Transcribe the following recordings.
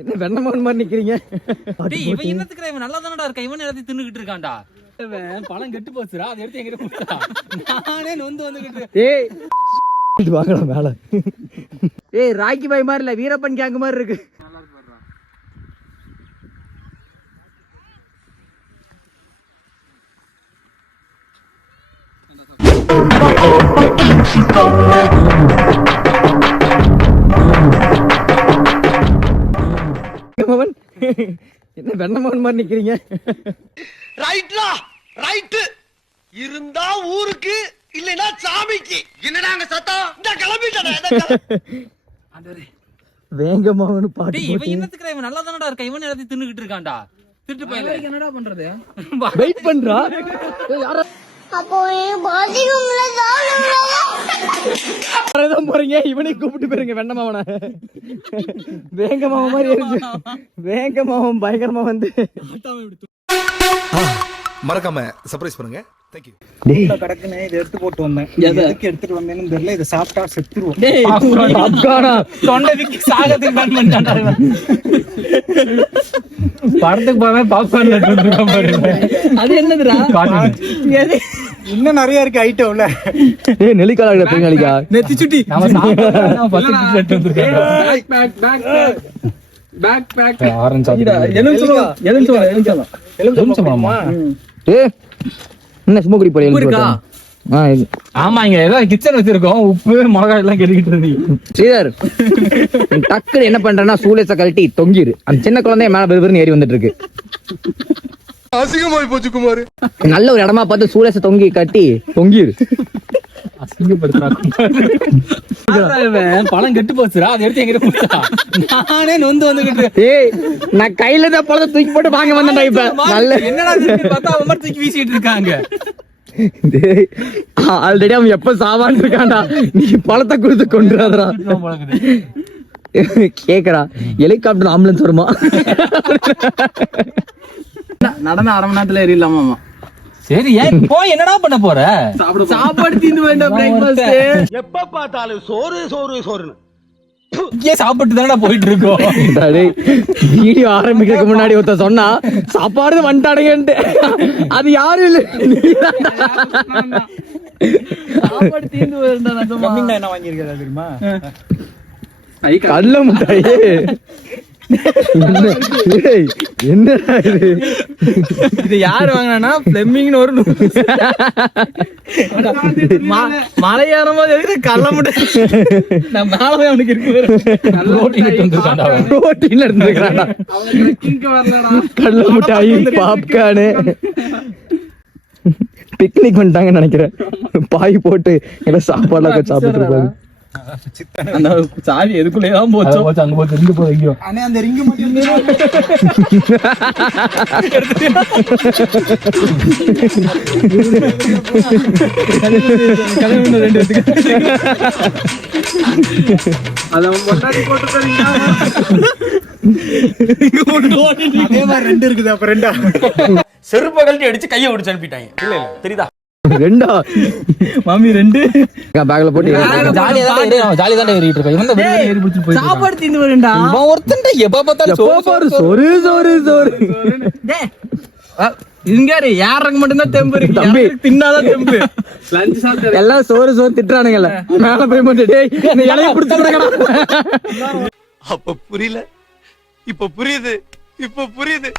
என்ன வெண்ணமோன் மாதிரி நிக்கிறீங்க? இவன் என்னத்துக்கு இவன் நல்லா தானடா இருக்கா, இவன் எல்லாத்தையும் தின்னுகிட்டு இருக்கான்டா. பழம் கெட்டு போச்சுடா, அதை எடுத்து எங்கிட்ட கொடுத்தா நானே நொந்து வந்துகிட்டு. ஏய் வாங்கடா மேல. ஏய் ராக்கி பாய் மாதிரி இல்ல, வீரப்பன் கேங்கு மாதிரி இருக்கு. என்ன வெண்ணமோன் மாதிரி நிக்கிறீங்க? ரைட்லா ரைட் இருந்தா ஊருக்கு இல்லனா சாமிக்கு. என்னடா அங்க சத்தம்? இந்த கிளம்பிட்டடா. வேங்கமாவனு பாட்டு. இவன் என்னத்துக்கு இவன் நல்லா தானடா இருக்கா, இவன் எல்லாத்தையும் தின்னுகிட்டு இருக்கான்டா. திருட்டு பையல என்னடா பண்றது? வெயிட் பண்றா. அப்போ பாத்ரூம்ல தான் போறீங்க, இவனை கூப்பிட்டு போயிருங்க வெண்ணமாவன. வேங்கமாவன் மாதிரி இருக்கு. வேங்கமாவன் பயங்கரமா வந்து மறக்காம சர்ப்ரைஸ் பண்ணுங்க. Thank you. டேய் கடக்குனே இத எடுத்து போட்டு வந்தேன். எதுக்கு எடுத்துட்டு வந்தேன்னு தெரியல. இத சாப்பிட்டா செத்துருவோம். டேய் அப்கானா தொண்டை விக்கி சாகத்துக்கு பிளான் பண்ணிட்டான்டா இவன். படத்துக்கு போவே பாப்கார்ன் எடுத்து இருக்கான் பாருங்க. அது என்னதுடா? எது? இன்னும் நிறைய இருக்கு ஐட்டம்ல. டேய் நெல்லிக்கால பெங்காலிக்கா நெத்தி சுட்டி நம்ம சாப்பிட்டா ஃபர்ஸ்ட் டிஷ் எடுத்து வந்திருக்காங்க. பேக் ஆரஞ்சு சாப்பிடா. எலுமிச்சம் மாமா. ஏய் என்ன சும்மா குடி போறீங்க? இருக்கா? ஆமா, இங்க ஏதோ கிச்சன் வச்சிருக்கோம், உப்பு மிளகாய் எல்லாம் கெடுக்கிட்டு இருந்தீங்க. ஸ்ரீதர் டக்குனு என்ன பண்றேன்னா சூலேச கழட்டி தொங்கிரு. அந்த சின்ன குழந்தைய மேல பெருன்னு ஏறி வந்துட்டு இருக்கு. அசிங்கமாய் போச்சு குமார். நல்ல ஒரு இடமா பார்த்து சூலேச தொங்கி கட்டி தொங்கிரு. பழம் கெட்டு போச்சுடா, அதை எடுத்து எங்கிட்ட கொடுத்தா நானே நொந்து வந்துகிட்டு. ஏய் நான் கையில தான் பழத்தை தூக்கி போட்டு வாங்க வந்தேன்டா. இப்ப நல்ல என்னடா பார்த்தா அவன் தூக்கி வீசிட்டு இருக்காங்க. ஆல்ரெடி அவன் எப்ப சாவான் இருக்கான்டா, நீ பழத்தை கொடுத்து கொண்டுறாதடா. கேக்குறா ஹெலிகாப்டர் ஆம்புலன்ஸ் வருமா? நடந்த அரை மணி நேரத்துல ஏறிடலாமா? சரி ஏன் போய் என்னடா பண்ண போற? சாப்பாடு தீந்து வேண்டாம். பிரேக்ஃபாஸ்ட் எப்ப பார்த்தாலும் சோறு சோறு சோறுன்னு இங்கே சாப்பிட்டு தானடா போயிட்டு இருக்கோம். வீடியோ ஆரம்பிக்கிறதுக்கு முன்னாடி ஒருத்த சொன்னா சாப்பாடு வந்துட்டானுங்கன்ட்டு. அது யாரும் இல்ல, சாப்பாடு தீந்து கம்மிங்கா என்ன வாங்கியிருக்கா தெரியுமா? கடல முட்டாயே. என்னடா இது? இது யாரு வாங்கினா பிளெமிங்னு ஒரு மலையாளம் கள்ள முட்டை. நான் மேலே அவனுக்கு இருக்கு ரோட்டில இருந்துக்கிறான்டா. கடல முட்டாய் பாப்கார்னு பிக்னிக் பண்ணிட்டாங்கன்னு நினைக்கிறேன். பாய் போட்டு எல்லாம் சாப்பாடுலாம் சாப்பிட்டு இருப்பாங்க. அந்த சாவி எதுக்குள்ளேதான் போச்சு, அங்க போச்சு இருந்து போதையும். அண்ணே அந்த ரிங்கு மட்டும் அதே மாதிரி ரெண்டு இருக்குது. அப்ப ரெண்டா செருப்ப கழட்டி அடிச்சு கையை ஒடிச்சு அனுப்பிட்டாங்க. இல்ல இல்ல தெரியுதா? ரெண்டா மாமி ரெண்டு பேக்ல போட்டு ஜாலியா தான் ஏறிட்டு இருக்கா. இவன் தான் ஏறி பிடிச்சு போய் சாப்பாடு தீந்து வரேன்டா. இவன் ஒருத்தன்டா எப்ப பார்த்தாலும் சோறு சோறு சோறு. டேய் இங்காரு யாருக்கு மட்டும் தான் தெம்பு இருக்கு, தம்பி தின்னாதான் தெம்பு. லஞ்ச் சாப்பிட்டு எல்லாம் சோறு சோறு திட்டுறானுங்கல்ல, மேல போய் மட்டும் டேய் இந்த இலைய பிடிச்சு கொடுங்கடா. அப்ப புரியல, இப்ப புரியுது, இப்ப புரியுது.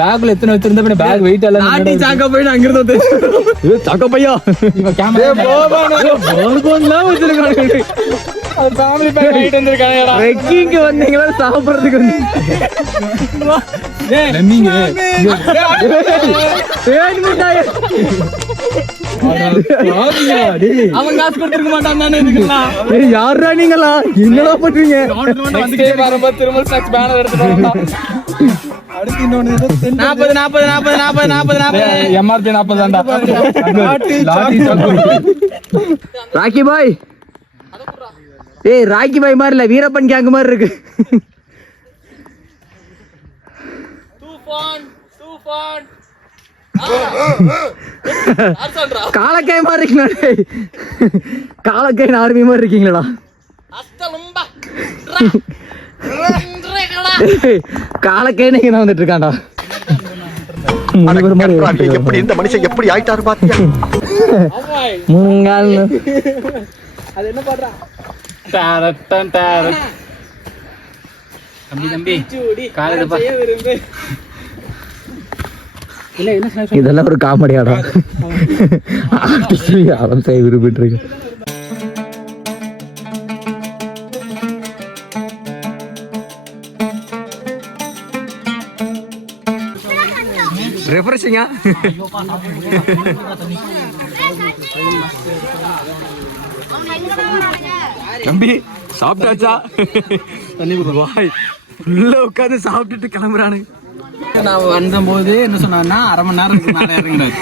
பேக்ல எத்தனை வச்சிருந்தா பேக் வெயிட் எல்லாம் ஆட்டி சாக்க போய் அங்க இருந்து இது சாக்க பையா. இவன் கேமரா போன்லாம் வச்சிருக்காங்க. அவர் ஃபேமிலி பேக் வெயிட் வந்திருக்காங்கடா. ரெக்கிங் வந்தீங்களா சாப்பிடுறதுக்கு வந்து. டேய் லெம்மிங் ஏய் முட்டாய். அவன் காசு கொடுத்திருக்க மாட்டான் தானே இதுக்கெல்லாம். ஏய் யாரா நீங்களா? என்னடா பண்றீங்க? வந்துட்டே வரும்போது திரும்ப ஸ்நாக்ஸ் பேனர் எடுத்துட்டு வரணும். அடுத்து இன்னொன்னு 40 எம்ஆர்பி 40 தான்டா. ராக்கி பாய். ஏய் ராக்கி பாய் மாதிரி இல்ல, வீரப்பன் கேங்கு மாதிரி இருக்கு. தூஃபான் காலக்கை மாதிரி இருக்கீங்களா டேய்? காலக்கை ஆர்மி மாதிரி இருக்கீங்களா? காலக்கை நீங்க வந்துட்டு இருக்காண்டா. எப்படி இந்த மனுஷன் எப்படி ஆயிட்டாரு பாத்தியா? முங்கால் அது என்ன பாடுறா? டேரட்டன் டேரட். தம்பி காலையில பா. இல்ல என்ன இதெல்லாம் ஒரு காமெடியாடா. அவன் செய்ய விரும்பிட்டு இருக்கு. ரெஃப்ரெஷிங்கா தம்பி சாப்பிட்டாச்சா? தண்ணி வாய் உள்ள உட்காந்து சாப்பிட்டுட்டு கிளம்புறானு. நான் வந்தபோது என்ன சொன்னா 1/2 மணி நேரம் இருக்கு மேல இறங்கினாரு.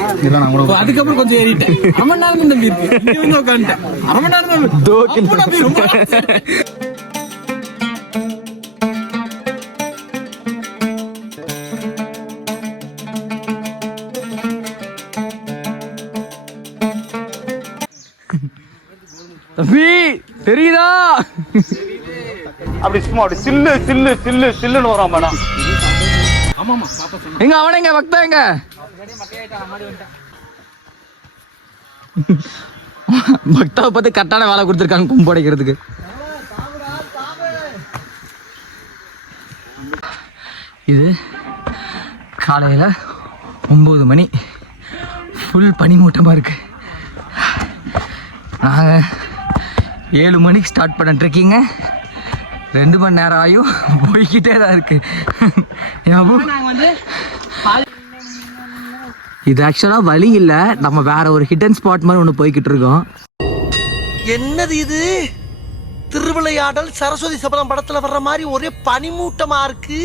அதுக்கப்புறம் கொஞ்சம் ஏறிட்டேன். 1/2 மணி நேரம் தம்பி இருக்கு. இங்க வந்து உட்காந்துட்டேன். 1/2 மணி நேரம் தம்பி தெரியுதா? அப்படி சும்மா அப்படி சில்லு சில்லு சில்லு சில்லுன்னு வரான் மேடம். எங்க அவன எங்க பக்தா எங்க? பக்தாவை பார்த்து கரெக்டான வேலை கொடுத்துருக்காங்க கும்பு அடைக்கிறதுக்கு. இது காலையில் 9 மணி. ஃபுல் பனிமூட்டமாக இருக்கு. நாங்கள் 7 மணிக்கு ஸ்டார்ட் பண்ண ட்ரெக்கிங்க 2 மணி நேரம் ஆயும் போய்கிட்டே தான் இருக்கு. இது ஆக்சுவலாக வழி இல்லை, நம்ம வேற ஒரு ஹிடன் ஸ்பாட் மாதிரி ஒன்று போய்கிட்டு இருக்கோம். என்னது இது? திருவிளையாடல் சரஸ்வதி சபதம் படத்துல வர்ற மாதிரி ஒரே பனிமூட்டமா இருக்கு.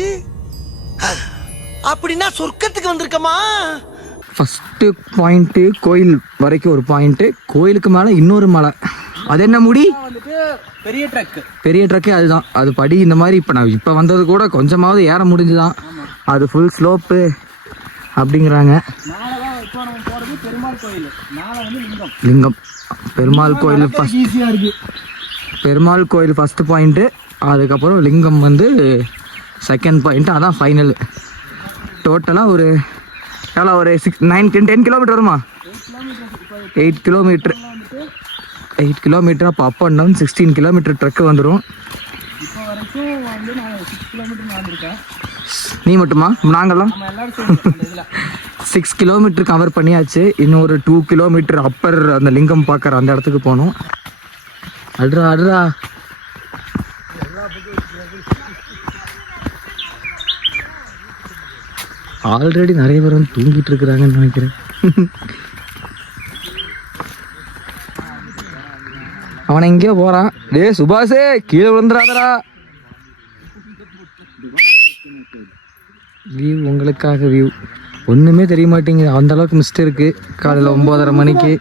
அப்படின்னா சொர்க்கத்துக்கு வந்திருக்கமா? ஃபஸ்ட்டு பாயிண்ட்டு கோயில் வரைக்கும் ஒரு பாயிண்ட்டு, கோயிலுக்கு மேலே இன்னொரு மலை. அது என்ன முடி? பெரிய ட்ரக். பெரிய ட்ரக்கே அதுதான். அது படி இந்த மாதிரி இப்போ நான் இப்போ வந்தது கூட கொஞ்சமாவது ஏற முடிஞ்சுதான். அது ஃபுல் ஸ்லோப்பு அப்படிங்கிறாங்க. லிங்கம் பெருமாள் கோயில் பெருமாள் கோயில் ஃபஸ்ட்டு பாயிண்ட்டு, அதுக்கப்புறம் லிங்கம் வந்து செகண்ட் பாயிண்ட்டு. அதான் ஃபைனல். டோட்டலாக ஒரு எவ்வளோ ஒரு 10 கிலோமீட்டர் வருமா? 8 கிலோமீட்டர். 8 கிலோமீட்டர். அப்போ அப் அண்ட் டவுன் 16 கிலோமீட்டர் ட்ரக்கு வந்துடும். நீ மட்டுமா? நாங்கள்லாம் 6 கிலோமீட்டர் கவர் பண்ணியாச்சு. இன்னும் ஒரு 2 கிலோமீட்டர் அப்பர் அந்த லிங்கம் பார்க்குற அந்த இடத்துக்கு போகணும். அட்ரா அட்ரா. ஆல்ரெடி நிறைய பேர் வந்து தூங்கிட்டு இருக்கிறாங்கன்னு நினைக்கிறேன். அவனை எங்கேயோ போறான். டே சுபாஷே கீழே விழுந்துடாதடா. வியூ உங்களுக்காக வியூ ஒண்ணுமே தெரிய மாட்டேங்குது. அந்த அளவுக்கு மிஸ்ட் இருக்கு. காலையில் 9:30 மணிக்கு.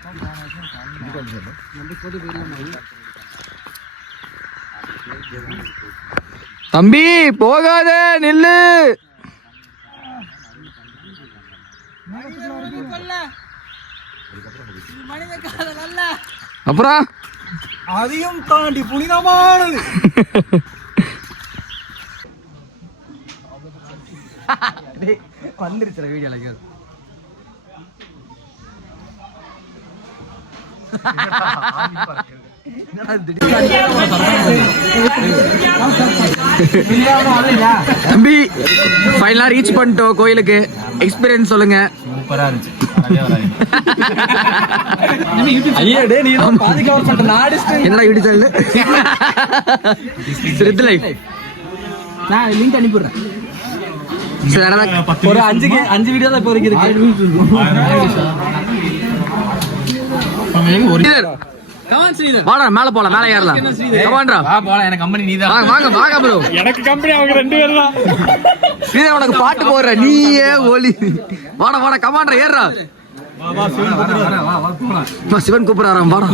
தம்பி போகாத நில்லு. அப்புறம் அதையும் தாண்டி புனிதமானது. வந்துருச்சு வீடியோ. தம்பி ஃபைனலா ரீச் பண்ணிட்டோம் கோயிலுக்கு. எக்ஸ்பீரியன்ஸ் சொல்லுங்க. சூப்பரா இருந்துச்சு. என்னடா யூடியூப் சேனல்? சிரித்து லைஃப். நான் லிங்க் அனுப்பிடுறேன். ஒரு 5 வீடியோ தான் இப்போ இருக்கு. வாடா மேல போலாம், மேல ஏறலாம். கமான்டா வா போலாம். எனக்கு கம்பெனி நீதான். வாங்க வாங்க ப்ரோ. எனக்கு கம்பெனி அவங்க 2 பேர் தான். ஸ்ரீதர் உனக்கு பாட்டு போடுற நீயே ஒலி. வாடா வாடா கமான்டா ஏறா. சிவன் கூப்பிடாராம் வாடா.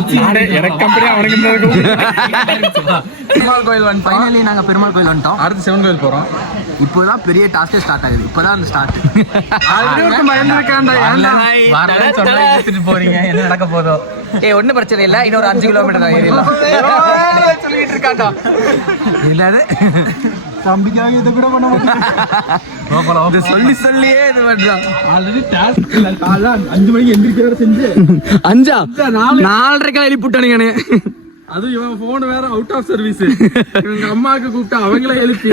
பெருமாள் கோயில் வந்து ஃபைனலி நாங்கள் பெருமாள் கோயில் வந்துட்டோம். அடுத்து சிவன் கோயில் போறோம். இப்போதான் பெரிய டாஸ்கே ஸ்டார்ட் ஆகுது. இப்போதான் அந்த ஸ்டார்ட். போறீங்க என்ன நடக்க போதோ. ஒன்றும் பிரச்சனை இல்லை, இன்னொரு 5 கிலோமீட்டர் தான் ஏறிடலாம் சொல்லிட்டு இருக்காண்டா. இல்லாது தம்பிக்காக இதை கூட பண்ண மாட்டேன். சொல்லி சொல்லியே இது பண்றான். ஆல்ரெடி டாஸ்க் 5 மணிக்கு எந்திரிக்கிறத செஞ்சு 5 4:30 எழுப்பிட்டானுங்க. அது இவன் போன் வேற அவுட் ஆஃப் சர்வீஸ். இவங்க அம்மாவுக்கு கூப்பிட்டு அவங்களே எழுப்பி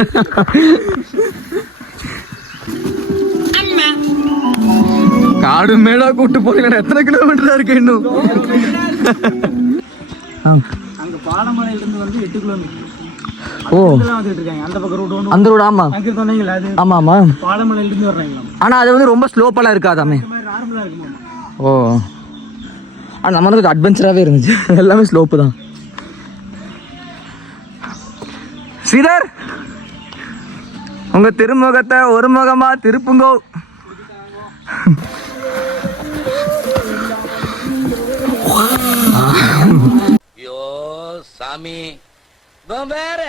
காடு மேலா கூட்டு போறீங்க. எத்தனை கிலோமீட்டர் இருக்கு இன்னும்? அங்க பாலமலையில இருந்து வந்து 8 கிலோமீட்டர். ஓ வந்துட்டு இருக்காங்க அந்த பக்கம் ரோடு ஒன்று அந்த ரோடு. ஆமா அங்க சொன்னீங்களா அது ஆமா ஆமா. பாலமலையில இருந்து வர்றாங்களா? ஆனா அது வந்து ரொம்ப ஸ்லோப்பெல்லாம் இருக்காதாமே. நார்மலா இருக்குமா? ஓ ஆனா நம்மளுக்கு அட்வென்ச்சராகவே இருந்துச்சு. எல்லாமே ஸ்லோப்பு தான். ஸ்ரீதர் உங்க திருமுகத்தை ஒரு முகமா திருப்புங்கோ. ஐயோ சாமி வேற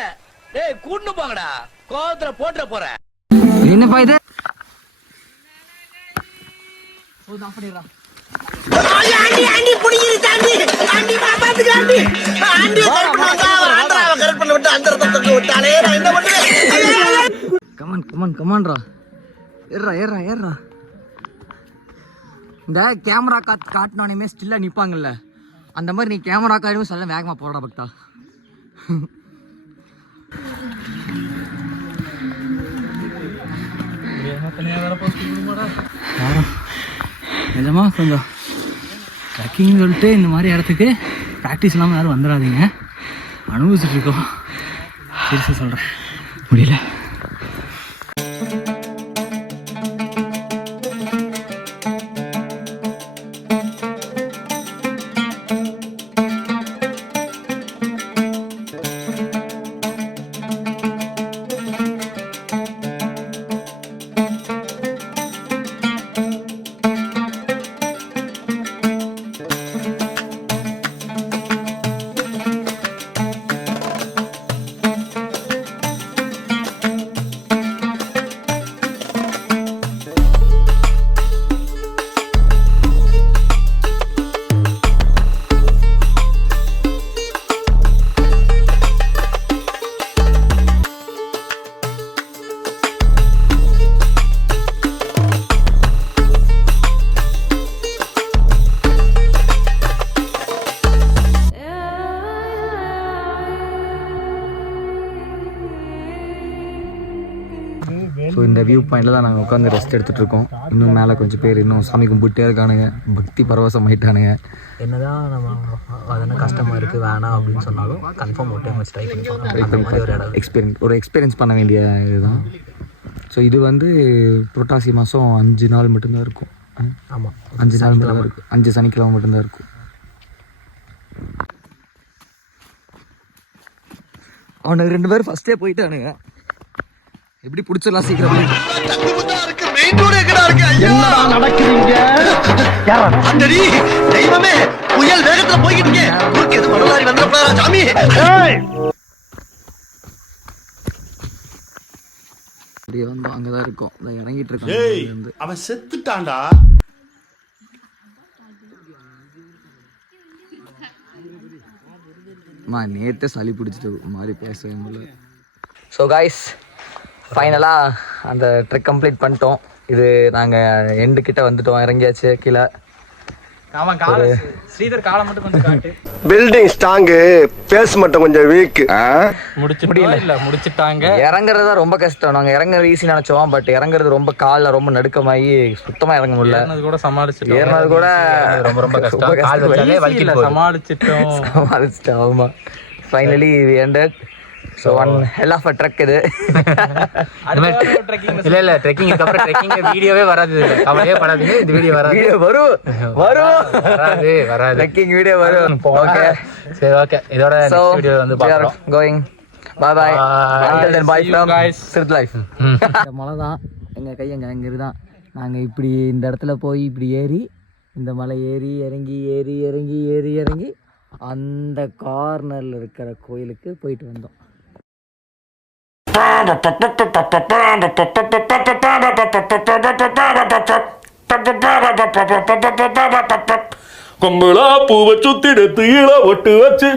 டேய் கூட்டு போங்கடா, கோவத்துல போட்டுற போறேன். என்னப்பா இது? கமான் கமான் கமான்ரா. ஏறா ஏறா ஏறா. இந்த கேமரா காட்டினோடனே ஸ்டில்லா நிப்பாங்கல்ல, அந்த மாதிரி நீ கேமரா காட்டியும் சொல்ல வேகமா போறடா பக்தா. நிஜமா கொஞ்சம் ட்ரெக்கிங் சொல்லிட்டு இந்த மாதிரி இடத்துக்கு ப்ராக்டிஸ் இல்லாமல் யாரும் வந்துடாதீங்க. அனுபவிச்சுட்டு இருக்கோம். சீரியஸாக சொல்கிறேன், முடியல. ஸோ இந்த வியூ பாயிண்டில் தான் நாங்கள் உட்காந்து ரெஸ்ட் எடுத்துகிட்டு இருக்கோம். இன்னும் மேலே கொஞ்சம் பேர் இன்னும் சாமி கும்பிட்டே இருக்கானுங்க, பக்தி பரவசம் ஆகிட்டானுங்க. என்னதான் நம்ம அதெல்லாம் கஷ்டமாக இருக்குது வேணாம் அப்படின்னு சொன்னாலும் கன்ஃபார்ம் ஒரு டைம் வச்சு ட்ரை பண்ணி ஒரு இடம் எக்ஸ்பீரியன்ஸ் பண்ண வேண்டிய இதுதான். ஸோ இது வந்து புரட்டாசி மாதம் 5 நாள் மட்டும்தான் இருக்கும். ஆமாம் 5 நாள் மட்டும்தான் இருக்கும். 5 சனிக்கிழமை மட்டும்தான் இருக்கும். அவனுக்கு 2 பேரும் ஃபஸ்ட்டே போயிட்டானுங்க. எப்படி பிடிச்சிடலாம் சீக்கிரம். என்னடா நடக்குறீங்க? தெய்வமே, புயல் வேகத்துல போய்கிட்டு இருக்கேன். எது மணலாரி வந்துடா சாமி. அப்படியே வந்தோம், அங்கதான் இருக்கும். இறங்கிட்டு இருக்கோம். அவன் செத்துட்டான்டா. நேற்று சளி பிடிச்சிட்டு மாதிரி பேசவே முடியல. ஸோ காய்ஸ், ஃபைனலாக அந்த ட்ரெக் கம்ப்ளீட் பண்ணிட்டோம். இது நாங்கள் எண்டு கிட்ட வந்துட்டோம், இறங்கியாச்சு கீழே. ஆமா கால ஸ்ரீதர் காலை மட்டும் கொஞ்சம் காட்டு. பில்டிங் ஸ்ட்ராங், பேஸ் மட்டும் கொஞ்சம் வீக். முடிச்சிட்டாங்க. இறங்குறது ரொம்ப கஷ்டம். நாங்கள் இறங்குறது ஈஸி நினச்சோம், பட் இறங்குறது ரொம்ப காலில் ரொம்ப நடுக்கமாகி சுத்தமாக இறங்க முடியல. ஏறினது கூட சமாளிச்சிட்டோம். ஏறினது கூட ரொம்ப கஷ்டம். சமாளிச்சிட்டோம். ஆமாம், finally we ended. So one hell of a trek இது. இல்ல ட்ரெக்கிங்க்கு அப்புறம் ட்ரெக்கிங் வீடியோவே வராது. கவலையே படாதீங்க, இந்த வீடியோ வராது. வீடியோ வரும் ட்ரெக்கிங் வீடியோ வரும். ஓகே சரி, ஓகே. இதோட நெக்ஸ்ட் வீடியோ வந்து பார்க்கலாம். Going bye bye. until then bye from Sirt Life. இந்த மலை தான் எங்கள் கை அங்கே இருக்குது தான். நாங்கள் இப்படி இந்த இடத்துல போய் இப்படி ஏறி இந்த மலை ஏறி இறங்கி அந்த கார்னரில் இருக்கிற கோயிலுக்கு போயிட்டு வந்தோம். கொம்புலா பூவை சுத்திடத்து இள ஒட்டு வச்சு